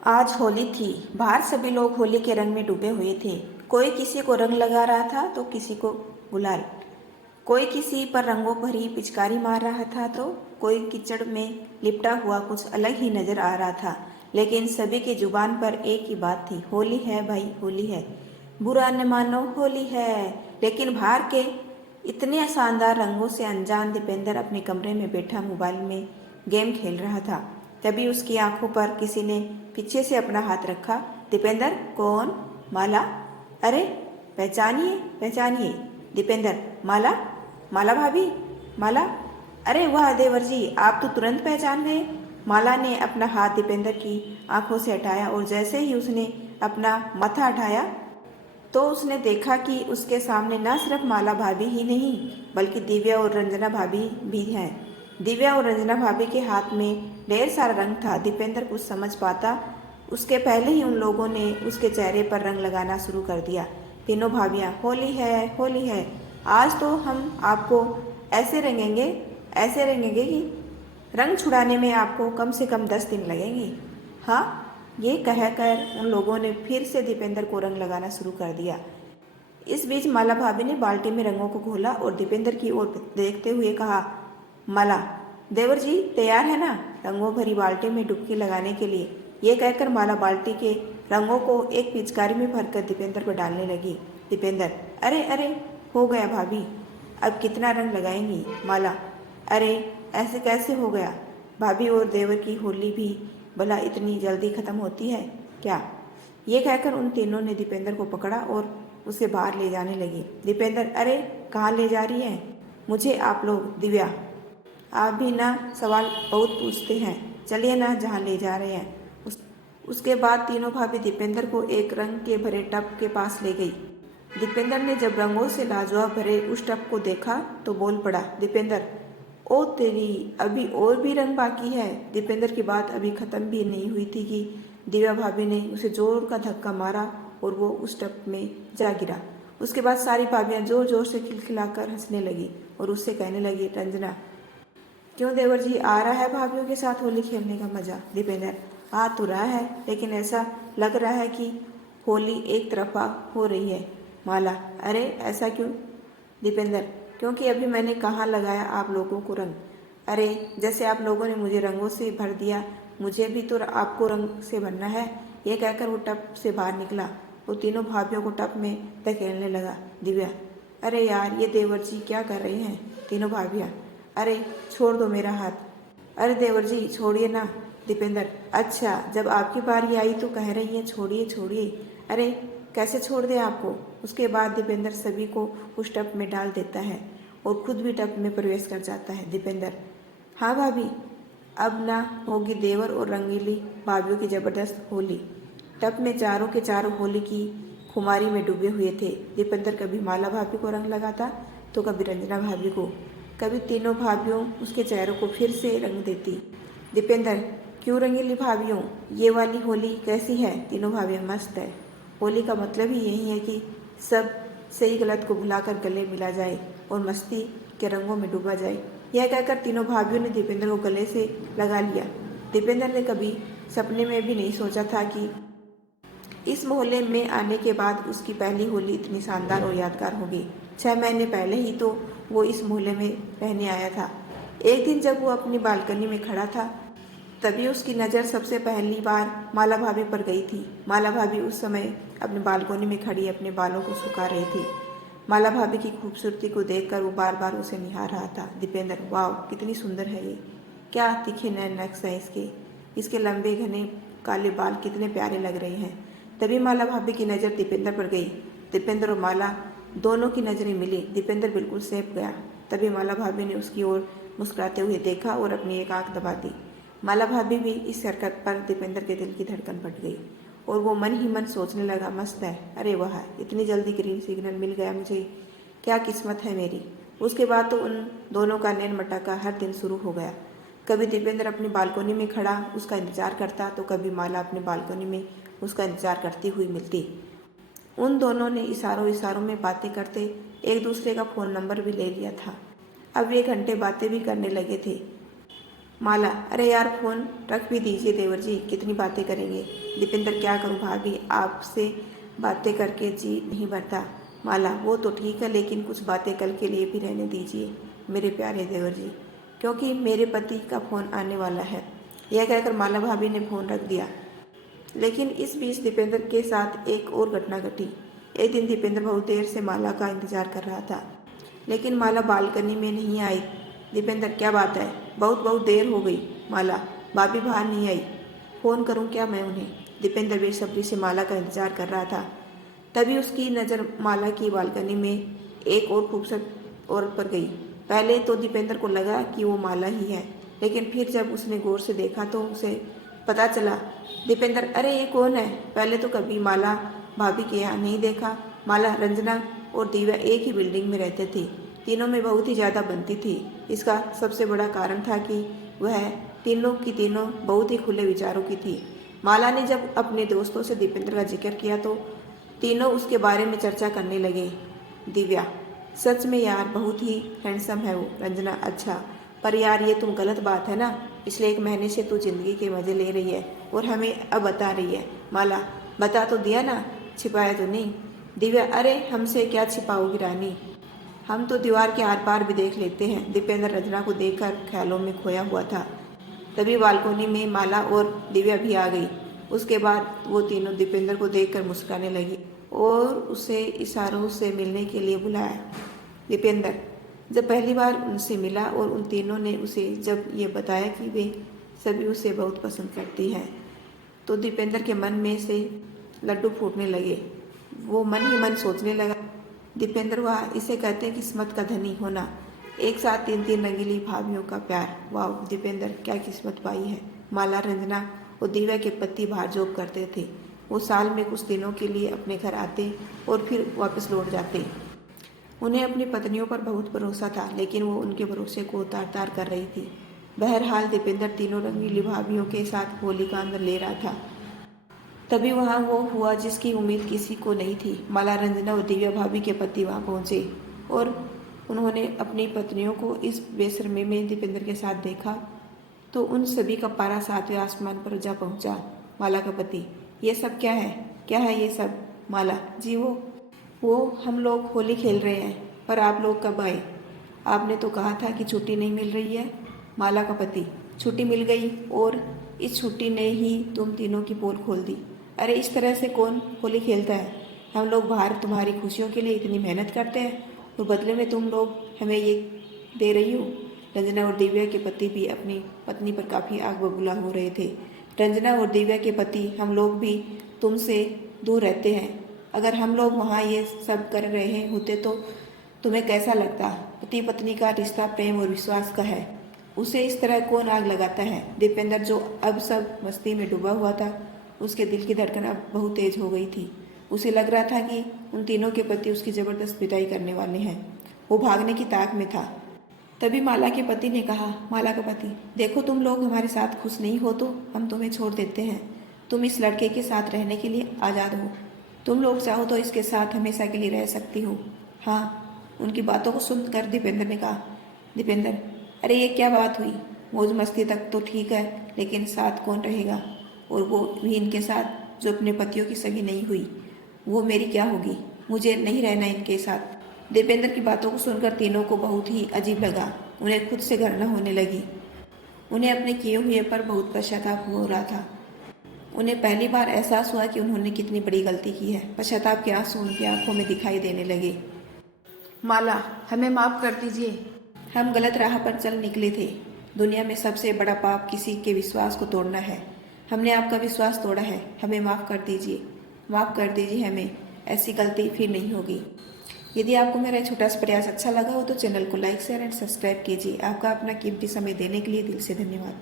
आज होली थी। बाहर सभी लोग होली के रंग में डूबे हुए थे। कोई किसी को रंग लगा रहा था तो किसी को गुलाल। कोई किसी पर रंगों भरी पिचकारी मार रहा था तो कोई कीचड़ में लिपटा हुआ कुछ अलग ही नजर आ रहा था। लेकिन सभी की जुबान पर एक ही बात थी, होली है भाई, होली है। बुरा न मानो, होली है। लेकिन बाहर के इतने शानदार रंगों से अनजान दीपेंद्र अपने कमरे में बैठा मोबाइल में गेम खेल रहा था। तभी उसकी आंखों पर किसी ने पीछे से अपना हाथ रखा। दीपेंद्र, कौन? माला। अरे पहचानिए, पहचानिए। दीपेंद्र, माला, माला भाभी, माला। अरे वाह देवर जी, आप तो तुरंत पहचान गए। माला ने अपना हाथ दीपेंद्र की आंखों से हटाया और जैसे ही उसने अपना माथा हटाया तो उसने देखा कि उसके सामने न सिर्फ माला भाभी ही नहीं बल्कि दिव्या और रंजना भाभी भी हैं। दिव्या और रंजना भाभी के हाथ में ढेर सारा रंग था। दीपेंद्र कुछ समझ पाता उसके पहले ही उन लोगों ने उसके चेहरे पर रंग लगाना शुरू कर दिया। तीनों भाभियां, होली है, होली है। आज तो हम आपको ऐसे रंगेंगे कि रंग छुड़ाने में आपको कम से कम 10 दिन लगेंगे। हाँ, ये कहकर उन लोगों ने फिर से दीपेंद्र को रंग लगाना शुरू कर दिया। इस बीच माला भाभी ने बाल्टी में रंगों को घोला और दीपेंद्र की ओर देखते हुए कहा, माला, देवर जी तैयार है ना रंगों भरी बाल्टी में डुबकी लगाने के लिए? ये कहकर माला बाल्टी के रंगों को एक पिचकारी में भरकर दीपेंद्र पर डालने लगी। दीपेंद्र, अरे अरे, हो गया भाभी, अब कितना रंग लगाएंगी? माला, अरे ऐसे कैसे हो गया भाभी, और देवर की होली भी भला इतनी जल्दी खत्म होती है क्या? ये कहकर उन तीनों ने दीपेंद्र को पकड़ा और उसे बाहर ले जाने लगी। दीपेंद्र, अरे कहाँ ले जा रही है मुझे आप लोग? दिव्या, आप भी ना सवाल बहुत पूछते हैं, चलिए ना जहाँ ले जा रहे हैं। उसके बाद तीनों भाभी दीपेंद्र को एक रंग के भरे टब के पास ले गई। दीपेंद्र ने जब रंगों से लाजवाब भरे उस टब को देखा तो बोल पड़ा, दीपेंद्र, ओ तेरी, अभी और भी रंग बाकी है। दीपेंद्र की बात अभी खत्म भी नहीं हुई थी कि दिव्या भाभी ने उसे जोर का धक्का मारा और वो उस टब में जा गिरा। उसके बाद सारी भाभियां जोर जोर से खिलखिलाकर हंसने लगी और उससे कहने लगी, रंजना, क्यों देवर जी, आ रहा है भाभीियों के साथ होली खेलने का मजा? दीपेंद्र, आ तो रहा है लेकिन ऐसा लग रहा है कि होली एक तरफा हो रही है। माला, अरे ऐसा क्यों? दीपेंद्र, क्योंकि अभी मैंने कहाँ लगाया आप लोगों को रंग। अरे जैसे आप लोगों ने मुझे रंगों से भर दिया, मुझे भी तो आपको रंग से भरना है। ये कहकर वो टब से बाहर निकला और तीनों भाभीियों को टब में धकेलने लगा। दिव्या, अरे यार ये देवर जी क्या कर रहे हैं? तीनों भाभियाँ, अरे छोड़ दो मेरा हाथ। अरे देवर जी छोड़िए ना। दीपेंद्र, अच्छा जब आपकी बारी आई तो कह रही हैं छोड़िए छोड़िए, अरे कैसे छोड़ दें आपको? उसके बाद दीपेंद्र सभी को उस टब में डाल देता है और खुद भी टब में प्रवेश कर जाता है। दीपेंद्र, हाँ भाभी, अब ना होगी देवर और रंगीली भाभीियों की जबरदस्त होली। टब में चारों के चारों होली की खुमारी में डूबे हुए थे। दीपेंद्र कभी माला भाभी को रंग लगाता तो कभी रंजना भाभी को, कभी तीनों भाभीियों उसके चेहरों को फिर से रंग देती। दीपेंद्र, क्यों रंगीली भाभीियों, ये वाली होली कैसी है? तीनों भाभीियाँ, मस्त है। होली का मतलब ही यही है कि सब सही गलत को भुलाकर गले मिला जाए और मस्ती के रंगों में डूबा जाए। यह कहकर तीनों भाभीियों ने दीपेंद्र को गले से लगा लिया। दीपेंद्र ने कभी सपने में भी नहीं सोचा था कि इस मोहल्ले में आने के बाद उसकी पहली होली इतनी शानदार और यादगार होगी। 6 महीने पहले ही तो वो इस मोहल्ले में रहने आया था। एक दिन जब वो अपनी बालकनी में खड़ा था तभी उसकी नज़र सबसे पहली बार माला भाभी पर गई थी। माला भाभी उस समय अपनी बालकनी में खड़ी अपने बालों को सुखा रही थी। माला भाभी की खूबसूरती को देखकर वो बार बार उसे निहार रहा था। दीपेंद्र, वाह कितनी सुंदर है ये, क्या तीखे नए नक्श हैं इसके लंबे घने काले बाल कितने प्यारे लग रहे हैं। तभी माला भाभी की नज़र दीपेंद्र पर गई। दीपेंद्र और माला दोनों की नज़रें मिली। दीपेंद्र बिल्कुल सेंप गया। तभी माला भाभी ने उसकी ओर मुस्कुराते हुए देखा और अपनी एक आंख दबा दी। माला भाभी भी इस हरकत पर दीपेंद्र के दिल की धड़कन बढ़ गई और वो मन ही मन सोचने लगा, मस्त है, अरे वाह इतनी जल्दी ग्रीन सिग्नल मिल गया मुझे, क्या किस्मत है मेरी। उसके बाद तो उन दोनों का नैन मटाका हर दिन शुरू हो गया। कभी दीपेंद्र अपनी बालकनी में खड़ा उसका इंतजार करता तो कभी माला अपनी बालकनी में उसका इंतजार करती हुई मिलती। उन दोनों ने इशारों इशारों में बातें करते एक दूसरे का फ़ोन नंबर भी ले लिया था। अब वे घंटे बातें भी करने लगे थे। माला, अरे यार फ़ोन रख भी दीजिए देवर जी, कितनी बातें करेंगे। दीपेंद्र, क्या करूं भाभी, आपसे बातें करके जी नहीं भरता। माला, वो तो ठीक है, लेकिन कुछ बातें कल के लिए भी रहने दीजिए मेरे प्यारे देवर जी, क्योंकि मेरे पति का फ़ोन आने वाला है। यह कहकर माला भाभी ने फ़ोन रख दिया। लेकिन इस बीच दीपेंद्र के साथ एक और घटना घटी। एक दिन दीपेंद्र बहुत देर से माला का इंतजार कर रहा था, लेकिन माला बालकनी में नहीं आई। दीपेंद्र, क्या बात है, बहुत बहुत देर हो गई। माला, भाभी बाहर नहीं आई, फ़ोन करूं क्या मैं उन्हें। दीपेंद्र बेसब्री से माला का इंतजार कर रहा था। तभी उसकी नज़र माला की बालकनी में एक और खूबसूरत औरत पर गई। पहले तो दीपेंद्र को लगा कि वो माला ही है, लेकिन फिर जब उसने गौर से देखा तो उसे पता चला। दीपेंद्र, अरे ये कौन है, पहले तो कभी माला भाभी के यहाँ नहीं देखा। माला, रंजना और दिव्या एक ही बिल्डिंग में रहते थे, तीनों में बहुत ही ज़्यादा बनती थी। इसका सबसे बड़ा कारण था कि वह तीनों की तीनों बहुत ही खुले विचारों की थी। माला ने जब अपने दोस्तों से दीपेंद्र का जिक्र किया तो तीनों उसके बारे में चर्चा करने लगे। दिव्या, सच में यार बहुत ही हैंडसम है वो। रंजना, अच्छा, पर यार ये तुम गलत बात है ना, पिछले 1 महीने से तू जिंदगी के मजे ले रही है और हमें अब बता रही है। माला, बता तो दिया ना, छिपाया तो नहीं। दिव्या, अरे हमसे क्या छिपाओगी रानी, हम तो दीवार के आर पार भी देख लेते हैं। दीपेंद्र रंजना को देखकर ख्यालों में खोया हुआ था। तभी बालकोनी में माला और दिव्या भी आ गई। उसके बाद वो तीनों दीपेंद्र को देखकर मुस्कुराने लगी और उसे इशारों से मिलने के लिए बुलाया। दीपेंद्र जब पहली बार उनसे मिला और उन तीनों ने उसे जब ये बताया कि वे सभी उसे बहुत पसंद करती हैं, तो दीपेंद्र के मन में से लड्डू फूटने लगे। वो मन ही मन सोचने लगा, दीपेंद्र, वाह, इसे कहते हैं किस्मत का धनी होना। एक साथ 3 रंगीली भाभियों का प्यार, वाह दीपेंद्र, क्या किस्मत पाई है। माला, रंजना और दिव्या के पति बाहर जॉब करते थे। वो साल में कुछ दिनों के लिए अपने घर आते और फिर वापस लौट जाते। उन्हें अपनी पत्नियों पर बहुत भरोसा था, लेकिन वो उनके भरोसे को तार तार कर रही थी। बहरहाल दीपेंद्र तीनों रंगीली भाभियों के साथ होली का आनंद ले रहा था। तभी वहाँ वो हुआ जिसकी उम्मीद किसी को नहीं थी। माला, रंजना और दिव्या भाभी के पति वहाँ पहुँचे और उन्होंने अपनी पत्नियों को इस बेशर्मी में दीपेंद्र के साथ देखा तो उन सभी का पारा 7वें आसमान पर जा पहुँचा। माला का पति, ये सब क्या है, क्या है ये सब। माला, जी वो हम लोग होली खेल रहे हैं, पर आप लोग कब आए, आपने तो कहा था कि छुट्टी नहीं मिल रही है। माला का पति, छुट्टी मिल गई और इस छुट्टी ने ही तुम तीनों की पोल खोल दी। अरे इस तरह से कौन होली खेलता है, हम लोग बाहर तुम्हारी खुशियों के लिए इतनी मेहनत करते हैं और बदले में तुम लोग हमें ये दे रही हो। रंजना और दिव्या के पति भी अपनी पत्नी पर काफ़ी आग बबूला हो रहे थे। रंजना और दिव्या के पति, हम लोग भी तुमसे दूर रहते हैं, अगर हम लोग वहाँ ये सब कर रहे होते तो तुम्हें कैसा लगता। पति पत्नी का रिश्ता प्रेम और विश्वास का है, उसे इस तरह कौन आग लगाता है। दीपेंद्र जो अब सब मस्ती में डूबा हुआ था, उसके दिल की धड़कन अब बहुत तेज हो गई थी। उसे लग रहा था कि उन तीनों के पति उसकी ज़बरदस्त पिटाई करने वाले हैं। वो भागने की ताक में था। तभी माला के पति ने कहा, माला का पति, देखो तुम लोग हमारे साथ खुश नहीं हो तो हम तुम्हें छोड़ देते हैं। तुम इस लड़के के साथ रहने के लिए आज़ाद हो, तुम लोग चाहो तो इसके साथ हमेशा के लिए रह सकती हो। हाँ, उनकी बातों को सुनकर दीपेंद्र ने कहा, दीपेंद्र, अरे ये क्या बात हुई, मौज मस्ती तक तो ठीक है, लेकिन साथ कौन रहेगा, और वो भी इनके साथ जो अपने पतियों की सगी नहीं हुई, वो मेरी क्या होगी, मुझे नहीं रहना इनके साथ। दीपेंद्र की बातों को सुनकर तीनों को बहुत ही अजीब लगा। उन्हें खुद से घृणा होने लगी। उन्हें अपने किए हुए पर बहुत पश्चाताप हो रहा था। उन्हें पहली बार एहसास हुआ कि उन्होंने कितनी बड़ी गलती की है। पश्चाताप के आंसू उनकी आंखों में दिखाई देने लगे। माला, हमें माफ़ कर दीजिए, हम गलत राह पर चल निकले थे। दुनिया में सबसे बड़ा पाप किसी के विश्वास को तोड़ना है। हमने आपका विश्वास तोड़ा है, हमें माफ़ कर दीजिए, माफ़ कर दीजिए हमें, ऐसी गलती फिर नहीं होगी। यदि आपको मेरा छोटा सा प्रयास अच्छा लगा हो तो चैनल को लाइक शेयर एंड सब्सक्राइब कीजिए। आपका अपना कीमती समय देने के लिए दिल से धन्यवाद।